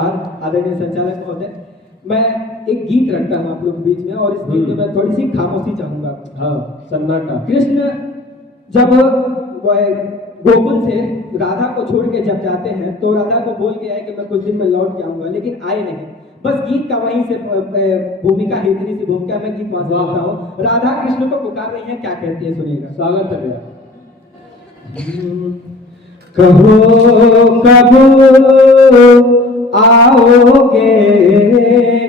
आदरणीय संचालक महोदय, मैं एक गीत रखता हूँ आप लोग के बीच में और इस गीत में मैं थोड़ी सी खामोशी चाहूंगा। हाँ, सन्नाटा। कृष्ण जब गोकुल से राधा को छोड़ के जब जाते हैं तो राधा को बोल के आए कि मैं कुछ दिन में लौट के आऊंगा, लेकिन आए नहीं। बस गीत का वहीं से भूमिका है, इतनी सी भूमिका मैं गीत वहां से बोलता हूँ। राधा कृष्ण को पुकार रही है, क्या कहती है सुनिएगा। स्वागत है भैया। कहो कब आओगे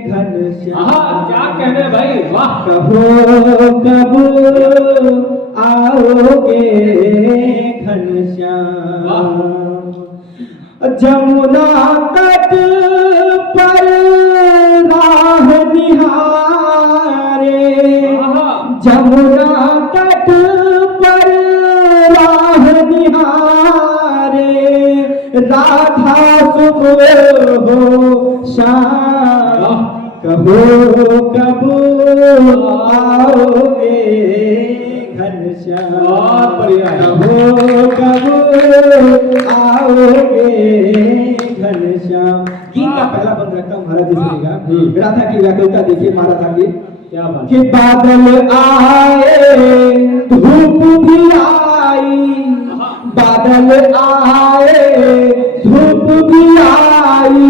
घनश्याम, क्या कहने भाई, वाह। कहो कब आओगे घनश्याम, जमुना तट पर राह निहारे, जमुना तट पर राह निहारे, राधा सुबह हो शाम, कहो कब आओगे घनश्याम, कहो कब आओगे घनश्याम। गीत का पहला बंद रखता हूँ, महाराज जी सुनिएगा। राधा की व्याकुलता देखिए महाराज की, क्या बात कि बादल आए धूप भी आई, बादल आए धूप भी आई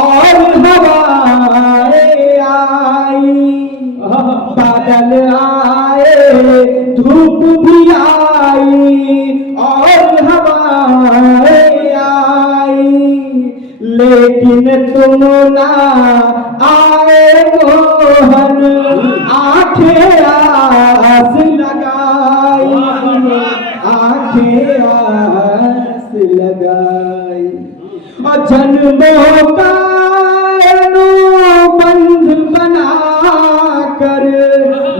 और हवाएं आई, बादल आए धूप भी आई और हवाएं आई, लेकिन तुम ना आए मोहन, आंखें आस लगाई, आंखें आस लगाई, और जन्मों का अनुबंध बना कर,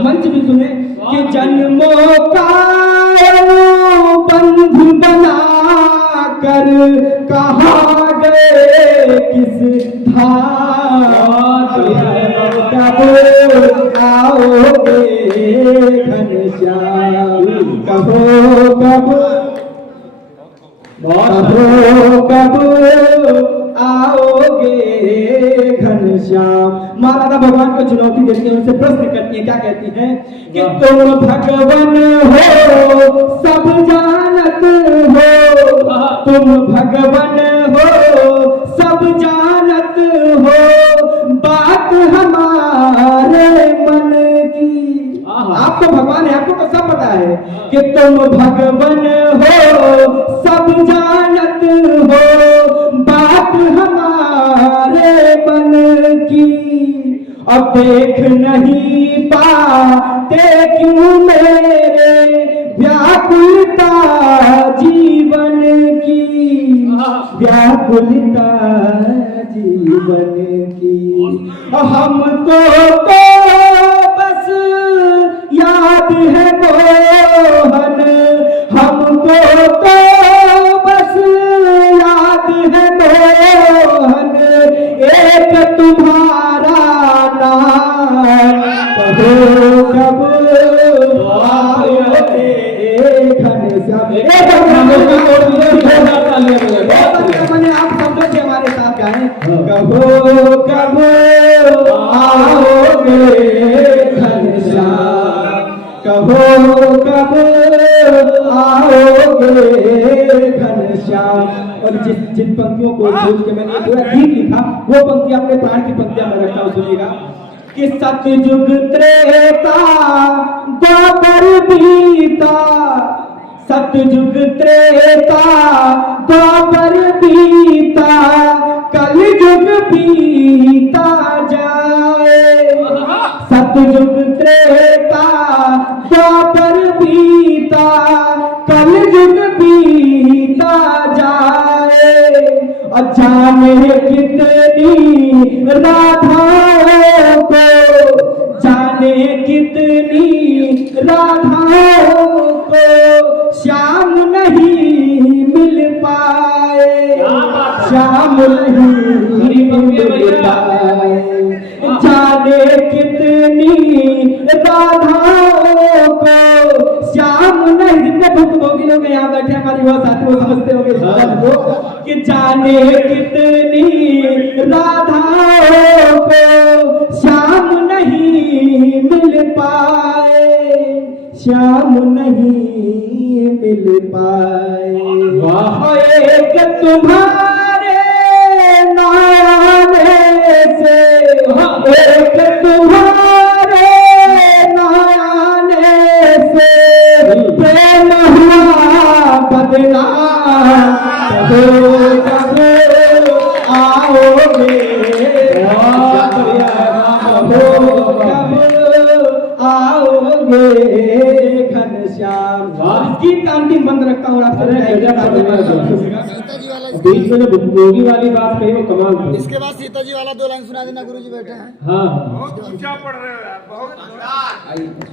मंच भी सुने, कि जन्मों का अनुबंध बना कर कहाँ गए किस धाम, कब आओगे घनश्याम, कहो कब, कब आओगे घनश्याम। माँ राधा भगवान को चुनौती देती है, उनसे प्रश्न करती है, क्या कहती है कि तुम भगवान हो सब जानत हो, तुम भगवान हो सब जानत हो, बात हमारे मन की। आप तो भगवान है, आपको तो सब पता है कि तुम भगवान हो सब जानत हो, बात हमारे मन की। अब देख नहीं पाते क्यों मेरे व्याकुलता जीवन की, व्याकुलता जीवन की। हमको तो बस याद है मोहन, हमको तो बस याद है मोहन, एक तुम्हारा नाम, कहो कब आओगे घनश्याम। मैंने आप शब्दों से हमारे साथ गाए, कहो कब आओगे घनश्याम, कहो कब आओगे घनश्याम। और जिन पंक्तियों को सोच के मैंने पूरा गीत लिखा, वो पंक्ति अपने प्राण की पंक्तियां में रखता हूँ, सुनिएगा। कि सतयुग त्रेता द्वापर बीता, सतयुग त्रेता द्वापर बीता, कलयुग बीता जाए, सतयुग त्रेता द्वापर बीता, कलयुग बीता जाए, और जाने कितनी राधाओं को, जाने कितनी राधाओं को श्याम नहीं मिल पाए, श्याम नहीं मिल पाए, जाने कितनी राधाओं को श्याम नहीं। जितने भक्त भोगी लोग यहाँ बैठे हमारी वो साथी वो समझते होंगे कि जाने कितनी आओगे, बहुत बढ़िया है, कब आओगे घनश्याम। वाह। इस गीत का अंतिम बंद रखता हूँ आपसे। अरे गजब बढ़िया। सीता जी वाला बीच में जो योगी वाली बात कही वो कमाल थी। इसके बाद सीता जी वाला 2 लाइन सुना देना, गुरु जी बैठे हैं। हाँ बहुत ऊंचा पढ़ रहे हो यार, बहुत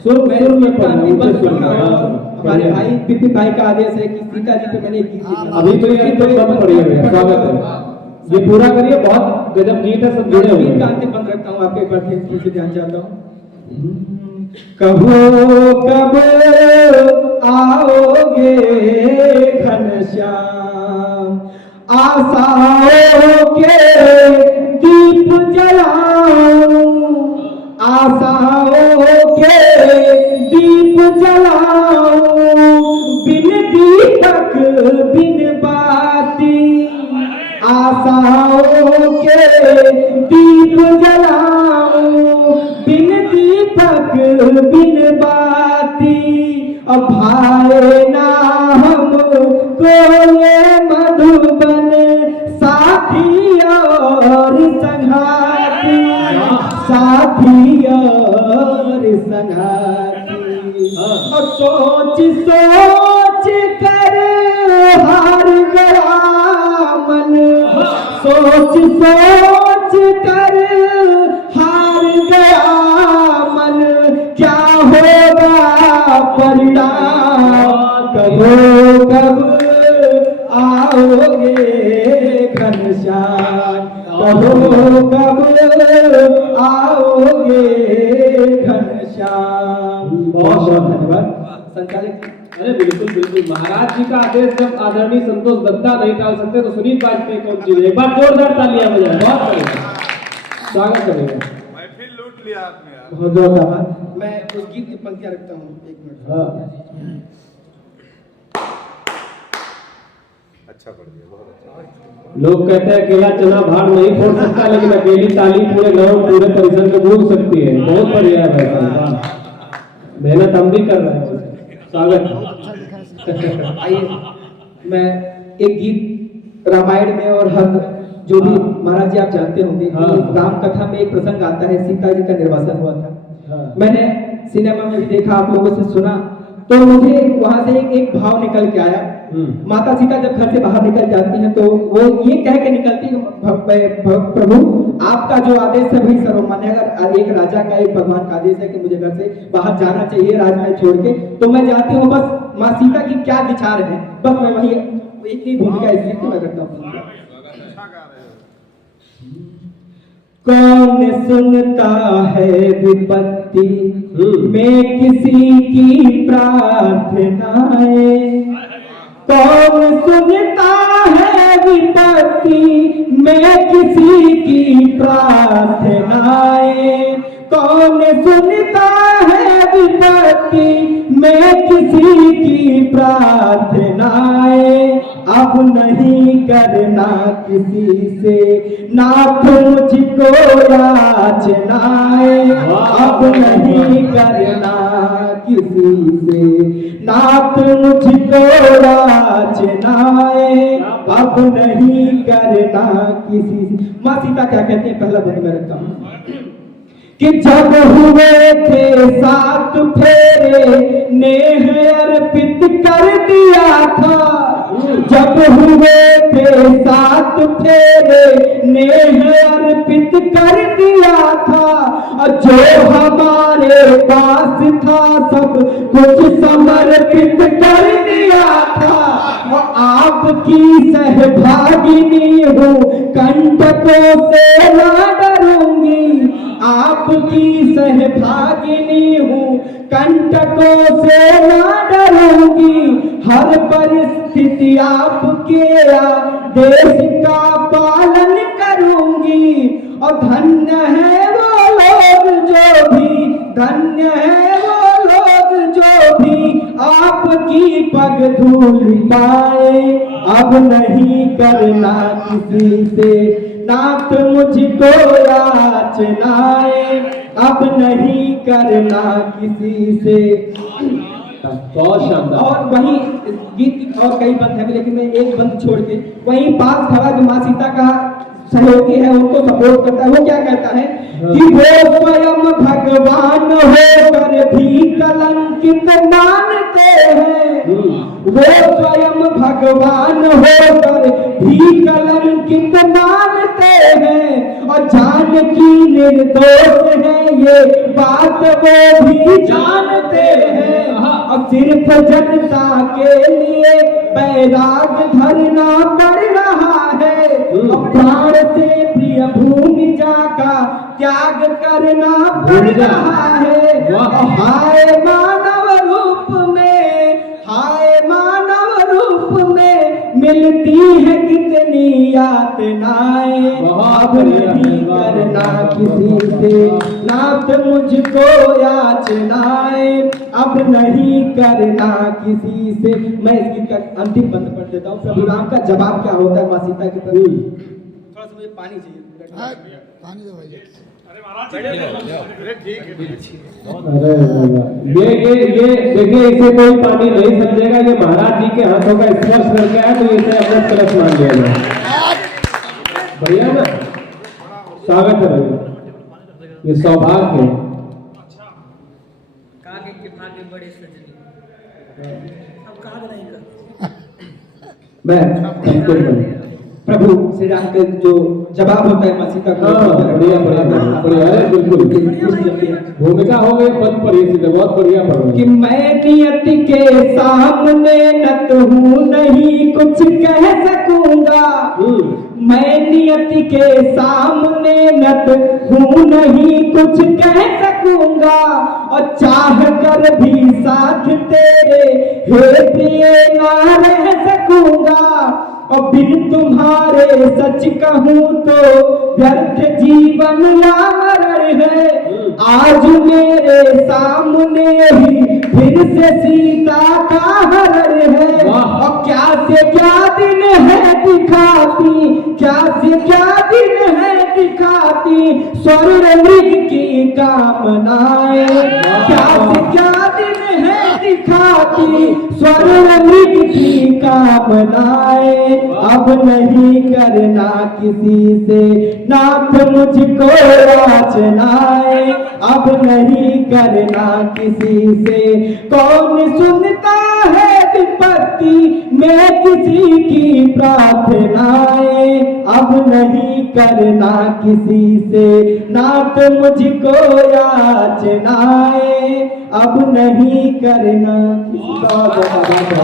सुर मैं सुर में इसका अंतिम बंद पढ़ना करता हूँ। हमारे भाई विपिन भाई का आदेश है कि सीता जी पे मैंने एक गीत लिखा। अभी तो ये अंतिम बंद पड़ी है, स्वागत है। ये पूरा करिए, बहुत गजब गीत है, सब जुड़े हुए गीत का हैं। अंतिम बंद रखता हूँ आपके एक बार फिर से ध्यान चाहता हूँ। कहो कब आओगे घनश्याम, आशाओं के दीप जलाऊं, आशाओं के दीप जलाऊं, बिन दीपक बिन बाती, आशाओं के दीप जलाऊं, बिन दीपक बिन बाती, अब भाए ना हमको ये मधुबन साथी और संगाती, साथी और संगाती। और सोच सोच कर हार गया मन, सोच सोच कर हार गया मन, क्या होगा परिणाम, कहो कब आओगे घनश्याम, कहो कब आओगे घनश्याम। बहुत बहुत धन्यवाद संचालक। अरे बिल्कुल बिल्कुल, महाराज जी का आदेश जब आदरणीय संतोष दत्ता नहीं टाल सकते तो सुनील वाजपेयी कौन चीज है। एक बार जोरदार तालियां बजाएं, बहुत बढ़िया, स्वागत करेंगे। महफिल लूट लिया आपने यार। बहुत बहुत आभार। मैं उस गीत की पंक्तियां रखता हूँ, एक मिनट। हाँ। अच्छा पढ़ दिया, बहुत अच्छा। लोग कहते हैं अकेला चना भाड़ नहीं फोड़ सकता, लेकिन अकेली ताली पूरे गांव पूरे परिसर में गूंज सकती है। बहुत बढ़िया है भाई साहब, मेहनत हम भी कर रहे हैं, स्वागत। आइए, मैं एक गीत रामायण में और हर जो भी महाराज जी आप जानते होंगे कि हाँ। राम कथा में एक प्रसंग आता है, सीता जी का निर्वासन हुआ था। हाँ। मैंने सिनेमा में भी देखा, आप लोगों से सुना, तो मुझे वहां से एक भाव निकल के आया। माता सीता जब घर से बाहर निकल जाती हैं तो वो ये कह के निकलती है, प्रभु आपका जो आदेश है वही सर्वमान्य। अगर एक राजा का, एक भगवान का आदेश है कि मुझे घर से बाहर जाना चाहिए राजमहल छोड़ के, तो मैं जाती हूँ। बस माँ सीता की क्या विचार है, बस मैं वही इतनी भूमिका इस गीत में करता हूँ। अच्छा गा रहे हो। कौन सुनता है विपत्ति में किसी की प्रार्थनाएं, कौन सुनता है विपत्ति में किसी की प्रार्थनाएं, कौन सुनता है विपत्ति में किसी की प्रार्थनाएं। अब नहीं करना किसी से नाथ मुझको याचनाएं, अब नहीं करना किसी से नाथ मुझको याचनाएं, अब नहीं करना किसी से। माँ सीता क्या कहती है, पहला बंद में रखता हूँ कि जब हुए थे 7 फेरे नेह अर्पित कर दिया था, जब हुए थे 7 फेरे नेह अर्पित कर दिया था, और जो हमारे पास था सब कुछ समर्पित कर दिया था। और आपकी सहभागिनी हूँ, कंटकों से ना डरूंगी, आपकी सहभागिनी हूँ, कंटकों से ना डरूंगी, हर परिस्थिति आपके आदेश का पालन करूंगी। और धन्य है वो लोग जो भी, धन्य है वो लोग जो भी आपकी पग धूल पाए। अब नहीं करना किसी से नाथ मुझको याचनाएं, अब नहीं करना किसी से। बहुत शानदार। और वही गीत और कई बंद है, लेकिन मैं एक बंद छोड़ के वहीं पास खड़ा जो माँ सीता का सहयोगी है उनको सपोर्ट करता है, वो क्या कहता है कि वो स्वयं भगवान होकर भी कलंकित मानते हैं, वो स्वयं भगवान होकर भी कलंकित मानते हैं, और जान की निर्दोष है ये बात वो भी जानते हैं, और सिर्फ जनता के लिए बैराग धरना पड़ रहा है, और प्राण से प्रिय भूमि जाका त्याग करना पड़ रहा है। हाय मानव रूप में, हाय मानव रूप में मिलती है कितनी यातनाएं, अब नहीं करना किसी से नाथ मुझको याचनाएं, अब नहीं करना किसी से। मैं इसकी अंतिम बंद कर देता हूँ। प्रभु राम का जवाब क्या होता है माँ सीता के प्रति? थोड़ा सा मुझे पानी चाहिए। पानी दो भाई। अरे ठीक है। ये देखिए, इसे कोई पानी नहीं समझेगा, ये महाराज जी के हाथों का स्पर्श करके है, तो इसे अमृत कलश मान लिया जाए। बढ़िया ना, स्वागत है भैया, ये सौभाग्य है। मैं प्रभु श्री राम के जो जवाब होता है माँ सीता का, बढ़िया बढ़िया बढ़िया, अरे बिल्कुल भूमिका हो गई पद पर, ये सीधे बहुत बढ़िया पढ़ कि मैं नियति के सामने नत हूँ नहीं कुछ कह सकूंगा, मैं नियति के सामने नत हूँ नहीं कुछ कह सकूंगा, और चाह कर भी साथ तेरे हे प्रिय ना रह सकूंगा, और बिन तुम्हारे सच कहूँ तो व्यर्थ जीवन या मरण है, आज मेरे सामने ही फिर से सीता का हरण है, और क्या से क्या दिन है दिखाती, क्या से क्या दिन है दिखाती स्वर्ण मृग की कामनाएं, क्या से क्या दिन है दिखाती स्वर्ण मृग की कामनाएं, अब नहीं करना किसी से नाथ मुझको याचनाएं, अब नहीं करना किसी से। कौन सुनता है विपत्ति में किसी की प्रार्थनाएं, अब नहीं करना किसी से नाथ मुझको याचनाएं, अब नहीं करना किसी का।